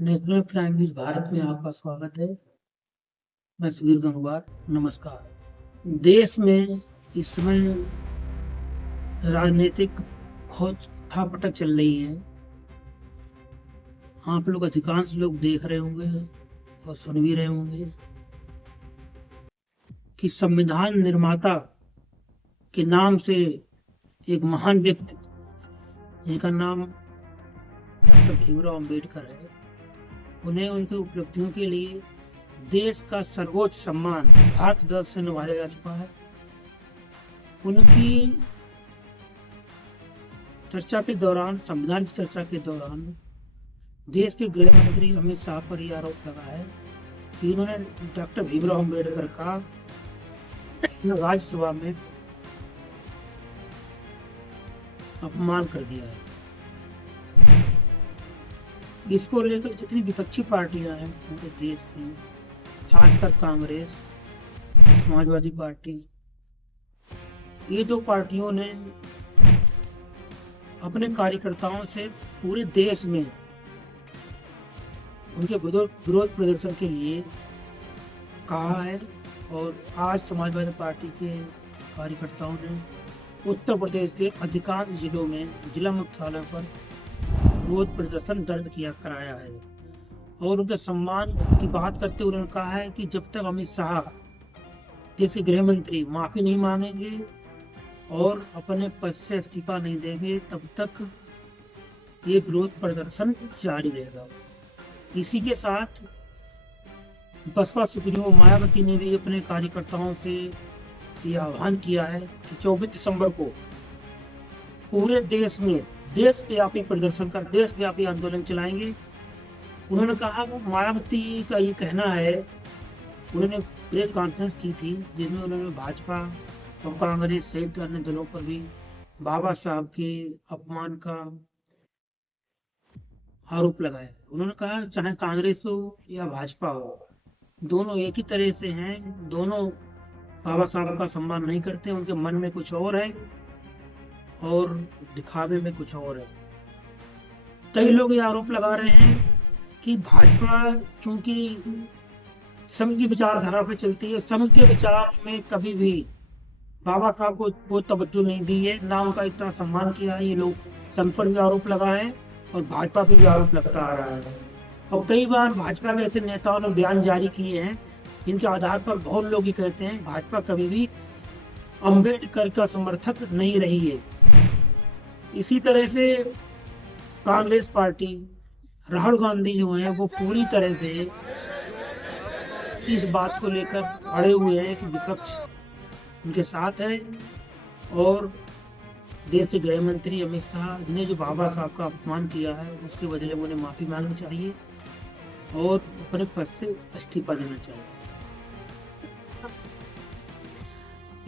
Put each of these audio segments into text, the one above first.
National crime news Bharat में आपका स्वागत है। मैं सुधीर गंगवार। नमस्कार। देश में इस समय राजनीतिक बहुत उठापटक चल रही है। आप लोग अधिकांश लोग देख रहे होंगे और सुन भी रहे होंगे कि संविधान निर्माता के नाम से एक महान व्यक्ति जिनका नाम डॉक्टर भीमराव अंबेडकर है, उन्हें उनकी उपलब्धियों के लिए देश का सर्वोच्च सम्मान भारत रत्न से नवाजा जा चुका है। उनकी चर्चा के दौरान, संविधान की चर्चा के दौरान, देश के गृह मंत्री अमित शाह पर यह आरोप लगा है कि उन्होंने डॉक्टर भीमराव अंबेडकर का राज्यसभा में अपमान कर दिया है। इसको लेकर जितनी विपक्षी पार्टियां हैं पूरे देश की, खासकर कांग्रेस, समाजवादी पार्टी, ये दो पार्टियों ने अपने कार्यकर्ताओं से पूरे देश में उनके विरोध प्रदर्शन के लिए कहा है। और आज समाजवादी पार्टी के कार्यकर्ताओं ने उत्तर प्रदेश के अधिकांश जिलों में जिला मुख्यालय पर विरोध प्रदर्शन दर्ज कराया है। और उनके सम्मान की बात करते हुए उन्होंने कहा है कि जब तक अमित शाह देश के गृह मंत्री माफी नहीं मांगेंगे और अपने पद से इस्तीफा नहीं देंगे, तब तक ये विरोध प्रदर्शन जारी रहेगा। इसी के साथ बसपा सुप्रीमो मायावती ने भी अपने कार्यकर्ताओं से यह आह्वान किया है कि 24 दिसंबर को पूरे देश में देशव्यापी प्रदर्शन कर देशव्यापी आंदोलन चलाएंगे। उन्होंने कहा, वो मायावती का ये कहना है, उन्होंने प्रेस कॉन्फ्रेंस की थी जिसमें उन्होंने भाजपा और कांग्रेस सहित अन्य दलों पर भी बाबा साहब के अपमान का आरोप लगाया। उन्होंने कहा, चाहे कांग्रेस हो या भाजपा हो, दोनों एक ही तरह से हैं। दोनों बाबा साहब का सम्मान नहीं करते, उनके मन में कुछ और है और दिखावे में कुछ और है। कई लोग ये आरोप लगा रहे हैं कि भाजपा चूंकि संघ की विचारधारा पे चलती है, संघ के विचार में कभी भी बाबा साहब को वो तवज्जो नहीं दी है, ना उनका इतना सम्मान किया है। ये लोग संघ पर भी आरोप लगा है और भाजपा पर भी आरोप लगता आ रहा है। और कई बार भाजपा के ऐसे नेताओं ने बयान जारी किए हैं जिनके आधार पर बहुत लोग ये कहते हैं भाजपा कभी भी अंबेडकर का समर्थक नहीं रही है। इसी तरह से कांग्रेस पार्टी, राहुल गांधी जो हैं, वो पूरी तरह से इस बात को लेकर अड़े हुए हैं कि विपक्ष उनके साथ है और देश के गृह मंत्री अमित शाह ने जो बाबा साहब का अपमान किया है उसके बदले में उन्हें माफी मांगनी चाहिए और अपने पद से इस्तीफा देना चाहिए।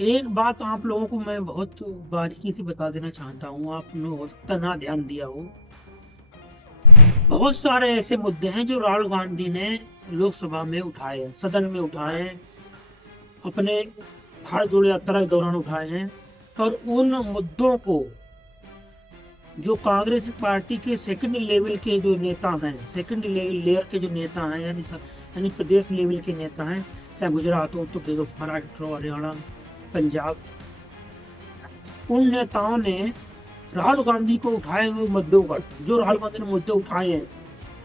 एक बात आप लोगों को मैं बहुत बारीकी से बता देना चाहता हूँ, आपने हो सकता ना ध्यान दिया हो। बहुत सारे ऐसे मुद्दे हैं जो राहुल गांधी ने लोकसभा में उठाए हैं, सदन में उठाए हैं, अपने भारत जोड़ो यात्रा के दौरान उठाए हैं। और उन मुद्दों को जो कांग्रेस पार्टी के सेकंड लेवल के जो नेता हैं, सेकंड लेयर के जो नेता हैं, यानी प्रदेश लेवल के नेता हैं, चाहे गुजरात हो, उत्तर प्रदेश, महाराष्ट्र, हरियाणा, पंजाब, उन नेताओं ने राहुल गांधी को उठाए हुए मुद्दों पर, जो राहुल गांधी ने मुद्दे उठाए हैं,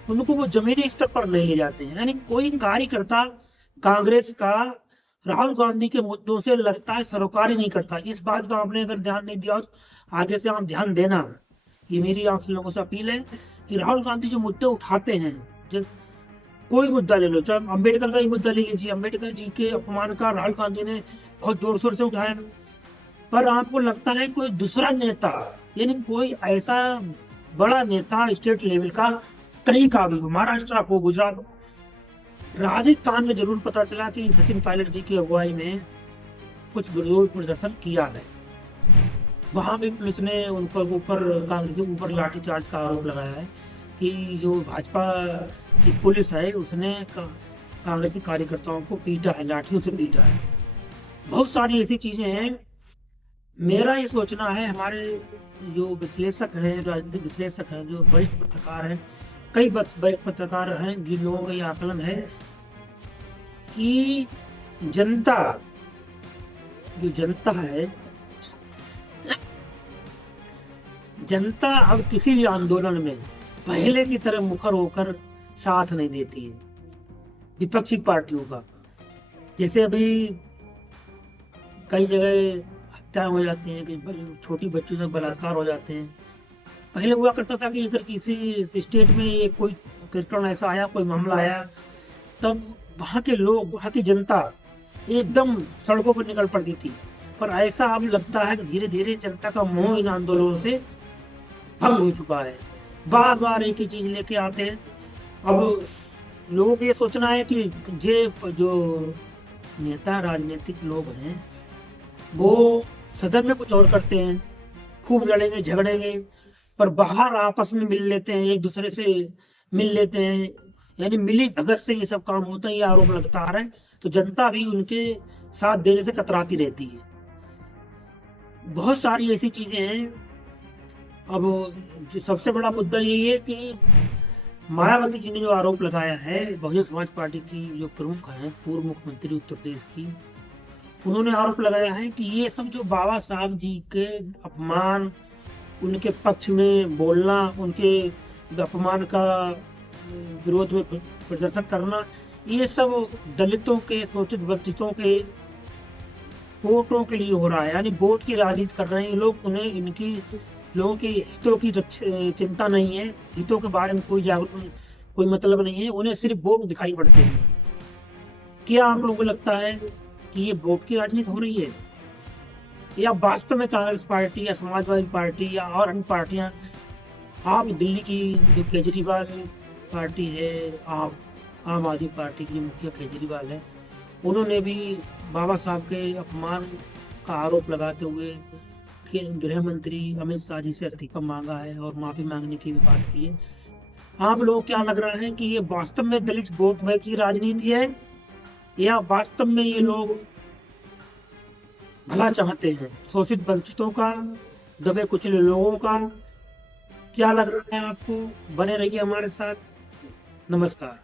उनको वो जमीनी स्तर पर नहीं ले जाते हैं। यानी कोई कार्यकर्ता कांग्रेस का राहुल गांधी के मुद्दों से लगता है सरोकार ही नहीं करता। इस बात का आपने अगर ध्यान नहीं दिया तो आगे से आप ध्यान देना। ये मेरी आप लोगों से अपील है कि राहुल गांधी जो मुद्दे उठाते हैं, जो कोई मुद्दा ले लो, चाहे अंबेडकर का ही मुद्दा ले लीजिए, अंबेडकर जी के अपमान का राहुल गांधी ने बहुत जोर शोर से उठाया, पर आपको लगता है कोई दूसरा नेता, यानी कोई ऐसा बड़ा नेता स्टेट लेवल का, कहीं का भी हो, महाराष्ट्र हो, गुजरात हो, राजस्थान में जरूर पता चला कि सचिन पायलट जी की अगुवाई में कुछ विरोध प्रदर्शन किया है। वहां भी पुलिस ने उन पर ऊपर कांग्रेस के ऊपर लाठीचार्ज का आरोप लगाया है कि जो भाजपा की पुलिस है उसने कांग्रेसी कार्यकर्ताओं को पीटा है, लाठियों से पीटा है। बहुत सारी ऐसी चीजें हैं। मेरा ये सोचना है, हमारे जो विश्लेषक हैं, राजनीतिक विश्लेषक हैं, जो वरिष्ठ पत्रकार हैं, कई बड़े पत्रकार हैं जिन लोगों का ये आकलन है कि जनता है, जनता अब किसी भी आंदोलन में पहले की तरह मुखर होकर साथ नहीं देती है विपक्षी पार्टियों का। जैसे अभी कई जगह हत्याएं हो जाती हैं कि छोटी बच्चों से बलात्कार हो जाते हैं। पहले हुआ करता था कि अगर किसी स्टेट में ये कोई प्रकरण ऐसा आया, कोई मामला आया, तब वहाँ के लोग, वहाँ की जनता एकदम सड़कों पर निकल पड़ती थी। पर ऐसा अब लगता है कि धीरे धीरे जनता का मोह इन आंदोलनों से भंग हो चुका है। बार बार एक ही चीज लेके आते हैं। अब लोगों को ये सोचना है कि जो नेता राजनीतिक लोग हैं वो सदन में कुछ और करते हैं, खूब लड़ेंगे झगड़ेंगे, पर बाहर आपस में मिल लेते हैं, एक दूसरे से मिल लेते हैं, यानी मिली भगत से ये सब काम होता है, ये आरोप लगता आ रहा है। तो जनता भी उनके साथ देने से कतराती रहती है। बहुत सारी ऐसी चीजें हैं। अब जो सबसे बड़ा मुद्दा यही है कि मायावती जी ने जो आरोप लगाया है, बहुजन समाज पार्टी की जो प्रमुख हैं, पूर्व मुख्यमंत्री उत्तर प्रदेश की, उन्होंने आरोप लगाया है कि ये सब जो बाबा साहब जी के अपमान, उनके पक्ष में बोलना, उनके अपमान का विरोध में प्रदर्शन करना, ये सब दलितों के, शोषित वंचितों के वोटों के लिए हो रहा है। यानी वोट की राजनीति कर रहे हैं लोग। उन्हें इनकी लोगों के हितों की चिंता नहीं है, हितों के बारे में कोई मतलब नहीं है, उन्हें सिर्फ वोट दिखाई पड़ते हैं। क्या आप लोगों को लगता है कि ये वोट की राजनीति हो रही है, या वास्तव में कांग्रेस पार्टी या समाजवादी पार्टी या और अन्य पार्टियां, आप दिल्ली की जो केजरीवाल पार्टी है, आप आम आदमी पार्टी की मुखिया केजरीवाल है, उन्होंने भी बाबा साहब के अपमान का आरोप लगाते हुए गृह मंत्री अमित शाह जी से इस्तीफा मांगा है और माफी मांगने की भी बात की है। आप लोगों को क्या लग रहा है कि ये वास्तव में दलित वोट बैंक की राजनीति है, या वास्तव में ये लोग भला चाहते हैं शोषित वंचितों का, दबे कुचले लोगों का? क्या लग रहा है आपको? बने रहिए हमारे साथ। नमस्कार।